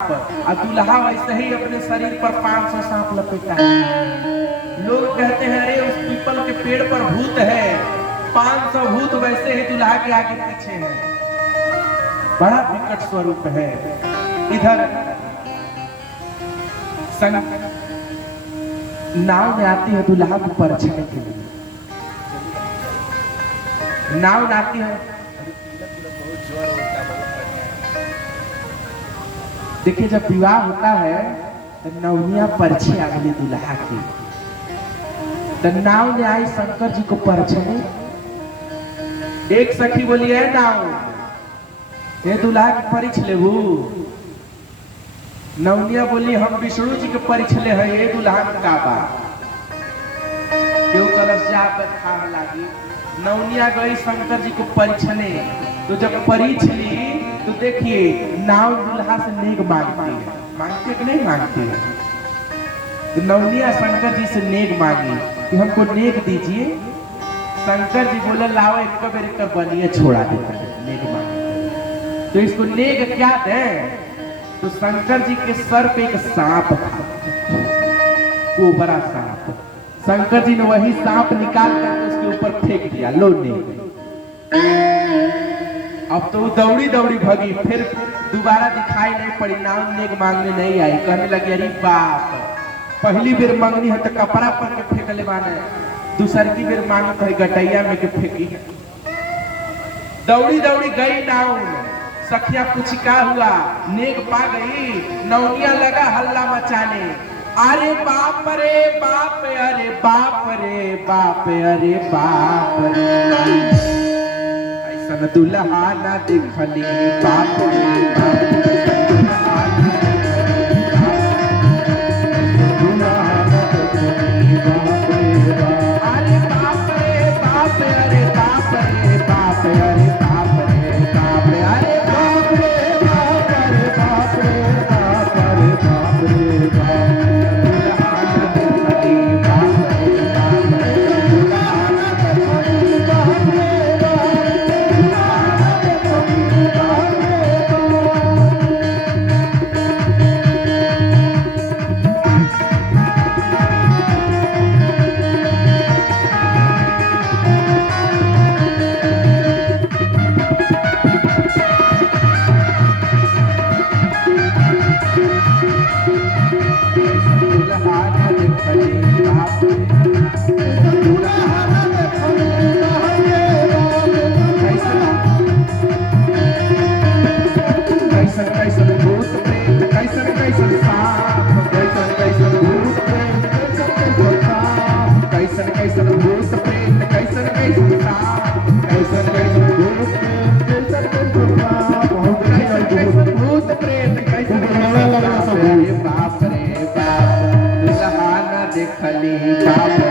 और दूल्हा वैसे ही अपने शरीर पर 500 सांप लपेटा है। लोग कहते हैं अरे उस पीपल के पेड़ पर भूत है। 500 भूत वैसे ही दूल्हा के आगे पीछे हैं। बड़ा विकट स्वरूप है। इधर नाव में आती है दूल्हा को परछने के लिए। नाव में आती है। देखिए जब विवाह होता है तो नवनिया परछे अगले दूल्हा की। तो नाव में आई शंकर जी को परछने। एक सखी बोली है नाव ये दूल्हा की परिछ लेबू। नवनिया बोली हम विष्णु जी के परिछले है ये दूल्हा में का बा। क्यों कलश जा पर खा लागी। नवनिया गई शंकर जी को परिछने। तो जब परिछ ली तो देखिए नाव दूल्हा से नेक मांगती है। मांगती है कि नहीं मांगती है। तो नवनिया शंकर जी से नेक मांगी कि हमको नेक दीजिए। शंकर जी बोले लाओ एक बेर बनिए छोड़ा देता है नेक मांगे। तो इसको नेक क्या दे। तो शंकर जी के सर पे एक सांप था। कोबरा सांप। शंकर जी ने वही सांप निकाल कर उसके ऊपर फेंक दिया। लो नेक। अब तो दौड़ी दौड़ी भगी। फिर दोबारा दिखाई नहीं पड़ी। नाम नेक मांगने नहीं आई। कहने लगी अरे बाप पहली बेर मांगनी है तो कपड़ा पर के फेंक ले माने। दूसर की बेर मांगी तो गटैया में के फेंकी। दौड़ी दौड़ी गई नाव। सखिया कुछ का हुआ नेक पा गई। नवनिया लगा हल्ला मचाने। अरे बाप रे बाप अरे बाप रे बाप अरे बाप रे दूल्हा ना देखली बाप रे बाप। अरे बाप रे बाप अरे बाप रे बाप अरे बाप रे बाप अरे बाप रे बाप अरे बाप रे बाप अरे बाप रे बाप। दूल्हा ना देखली बाप रे बाप रे दूल्हा ना देखली बाप रे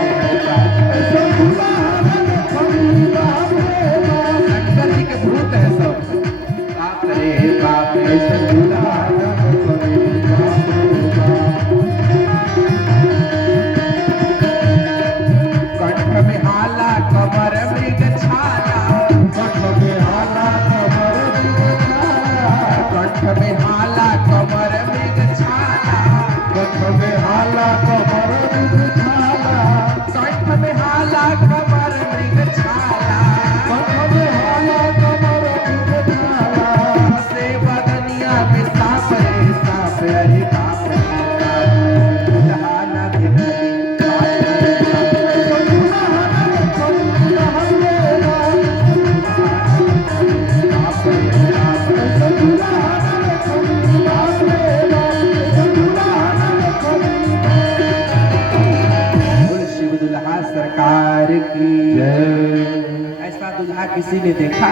किसी ने देखा।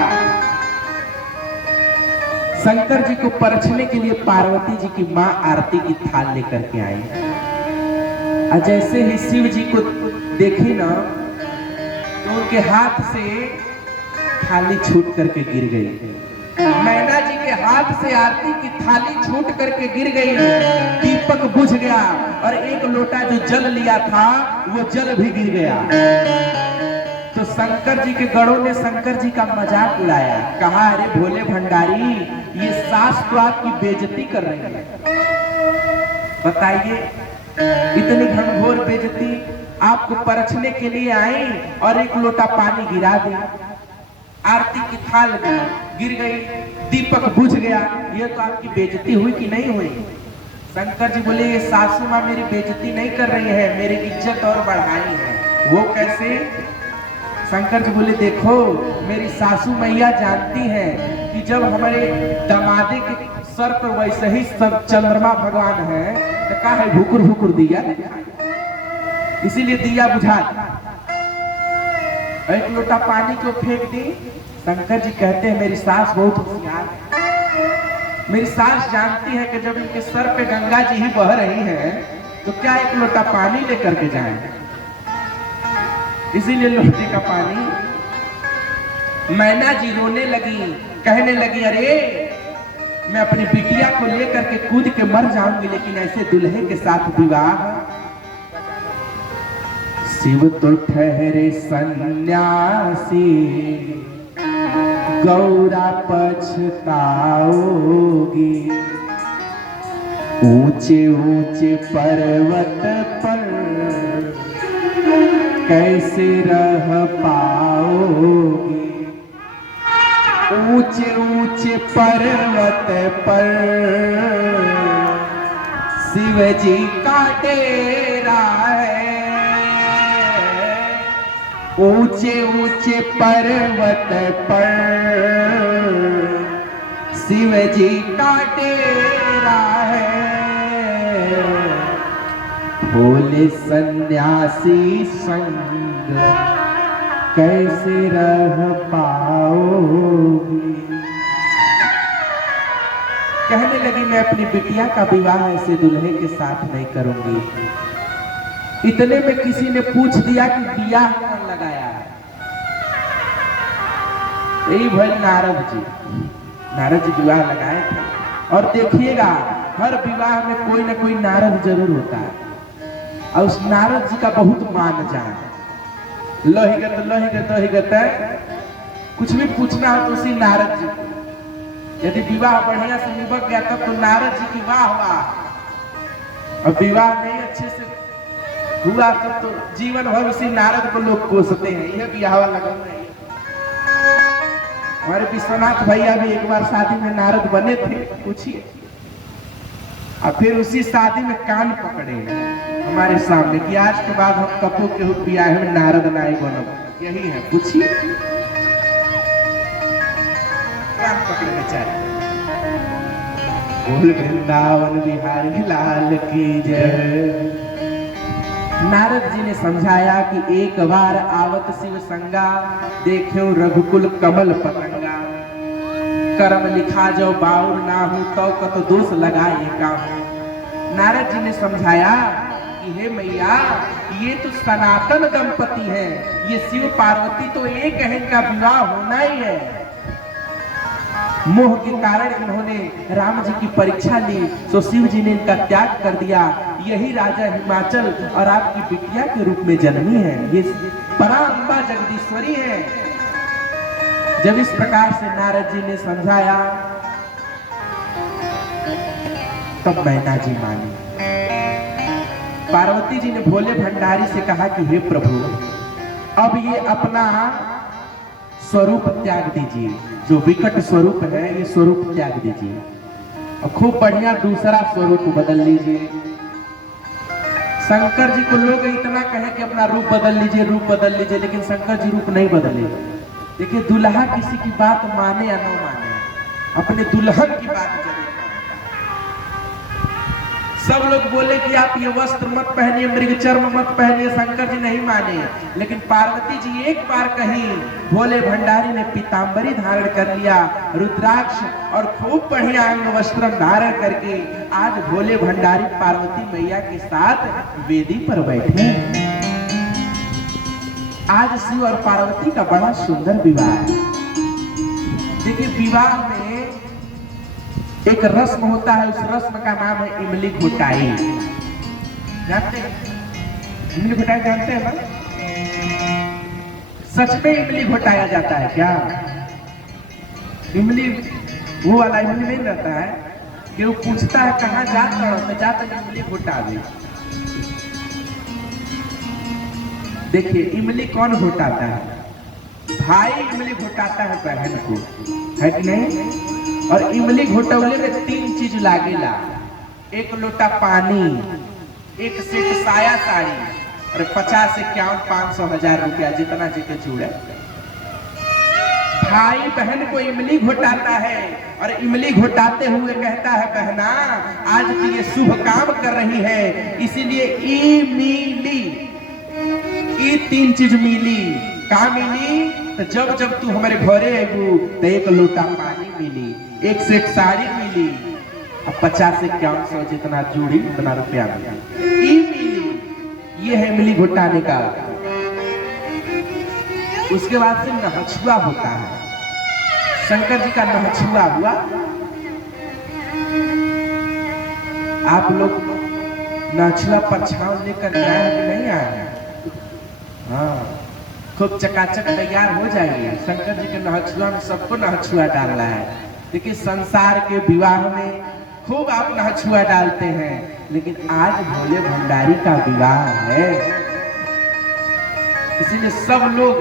शंकर जी को परछने के लिए पार्वती जी की मां आरती की थाल लेकर के आई। और जैसे ही शिव जी को देखी ना तो उनके हाथ से थाली छूट करके गिर गई। मैना जी के हाथ से आरती की थाली छूट करके गिर गई। दीपक बुझ गया और एक लोटा जो जल लिया था वो जल भी गिर गया। शंकर जी के गणों ने शंकर जी का मजाक उड़ाया, कहा अरे भोले भंडारी ये सास तो आपकी बेइज्जती कर रही है। बताइए, इतनी घनघोर बेइज्जती, आपको परछने के लिए आई और एक लोटा पानी गिरा दी, आरती की थाल गिर गई, दीपक बुझ गया, ये तो आपकी बेइज्जती हुई कि नहीं हुई? शंकर जी बोले ये सासू माँ मेरी बेइज्जती नहीं कर रही है, मेरी इज्जत और बढ़ाई है। वो कैसे? शंकर जी बोले देखो, मेरी सासू मैया जानती है कि जब हमारे दमादे के सर पर वैसे ही चंद्रमा भगवान है तो कहा है भुकुर भुकुर दिया, इसीलिए दिया बुझा, एक लोटा पानी को फेंक दी। शंकर जी कहते हैं मेरी सास बहुत होशियार है, मेरी सास जानती है कि जब इनके सर पे गंगा जी ही बह रही है तो क्या एक लोटा पानी लेकर के जाएं, इसीलिए लोटे का पानी। मैना जी रोने लगी, कहने लगी अरे मैं अपनी बिटिया को लेकर के कूद के मर जाऊंगी, लेकिन ऐसे दूल्हे के साथ विवाह। शिव तो ठहरे सन्यासी, गौरा पछताओगी, ऊंचे ऊंचे पर्वत पर कैसे रह पाओगी, ऊंचे ऊंचे पर्वत पर शिव जी का डेरा है, ऊंचे ऊंचे पर्वत पर शिव जी का डेरा है, भोले सन्यासी संग कैसे रह पाओगी। कहने लगी मैं अपनी बिटिया का विवाह ऐसे दूल्हे के साथ नहीं करूंगी। इतने में किसी ने पूछ दिया कि बियाह कौन लगाया है? यही भाई नारद जी। नारद जी विवाह लगाए थे। और देखिएगा हर विवाह में कोई ना कोई नारद जरूर होता है, और उस नारद जी का बहुत मान जान। लोहिगत कुछ भी पूछना हो तो उसी नारद जी। यदि विवाह बढ़िया से निभक गया तब तो नारद जी की वाह हुआ, और विवाह नहीं अच्छे से हुआ तब तो जीवन भर उसी नारद को लोग कोसते हैं। यह ब्याह लगा है। हमारे विश्वनाथ भैया भी एक बार शादी में नारद बने थे, पूछिए, और फिर उसी शादी में कान पकड़े हमारे सामने कि आज के बाद हम कपू के ब्याह में नारद नाई बनो। यही है, पूछिए, कान पकड़े बेचारे। बोल वृंदावन बिहारी लाल की जय। नारद जी ने समझाया कि एक बार आवत शिव संगा, देखो रघुकुल कमल पतंगा, कर्म लिखा जो बाउर ना हो तो कत दोष लगाए का हो। नारद जी ने समझाया कि हे मैया, ये तो सनातन दंपति है, ये शिव पार्वती तो एक है, इनका विवाह होना ही है। मोह के कारण इन्होंने राम जी की परीक्षा ली, तो शिव जी ने इनका त्याग कर दिया। यही राजा हिमाचल और आपकी बिटिया के रूप में जन्मी है, ये परांबा जगदीश्वरी है। जब इस प्रकार से नारद जी ने समझाया तब मैना जी मानी। पार्वती जी ने भोले भंडारी से कहा कि हे प्रभु, अब ये अपना स्वरूप त्याग दीजिए, जो विकट स्वरूप है ये स्वरूप त्याग दीजिए, और खूब बढ़िया दूसरा स्वरूप बदल लीजिए। शंकर जी को लोग इतना कहे कि अपना रूप बदल लीजिए, रूप बदल लीजिए, लेकिन शंकर जी रूप नहीं बदले। देखिए, दुल्हा किसी की बात माने या न माने, अपने दुल्हन की बात जरूर माने। सब लोग बोले कि आप ये वस्त्र मत पहनिए, मृग चर्म मत पहनिए, शंकर जी नहीं माने। लेकिन पार्वती जी एक बार कही, भोले भंडारी ने पीतांबरी धारण कर लिया, रुद्राक्ष और खूब बढ़िया अंग वस्त्र धारण करके आज भोले भंडारी पार्वती मैया के साथ वेदी पर बैठे। आज शिव और पार्वती का बड़ा सुंदर विवाह है। देखिए, विवाह में एक रस्म होता है, उस रस्म का नाम है इमली घोटाई। जानते हैं इमली घोटाई? जानते हैं ना? सच में इमली घोटाया जाता है क्या? इमली वो वाला इमली नहीं रहता है कि वो पूछता है कहाँ जाता है, तो जाता है इमली घोटावे। देखिए इमली कौन घोटाता है? भाई इमली घोटाता है बहन को, है कि नहीं? और इमली घोटौले में 3 चीज लागेला, 1 लोटा पानी, 1 सेट साया साड़ी और 50 51 500 1000 रुपया जितना जितने जुड़े। भाई बहन को इमली घोटाता है और इमली घोटाते हुए कहता है बहना आज तू ये शुभ काम कर रही है, इसीलिए इमली, ये 3 चीज मिली। कहा मिली? तो जब जब तू हमारे घरे आएगू तो 1 लोटा पानी मिली, 1 सेट साड़ी मिली और 50 51 100 जितना जोड़ी उतना रुपया मिली। मिली, ये है इमली घोटाने का। उसके बाद से नहछुआ होता है। शंकर जी का नहछुआ हुआ। आप लोग नहछुआ परछाव लेकर आए कि नहीं आए? हाँ, खूब चकाचक तैयार हो जाएंगे। शंकर जी के नहछुआ में सबको नहछुआ डालना है। देखिए संसार के विवाह में खूब आप नहछुआ डालते हैं, लेकिन आज भोले भंडारी का विवाह है, इसीलिए सब लोग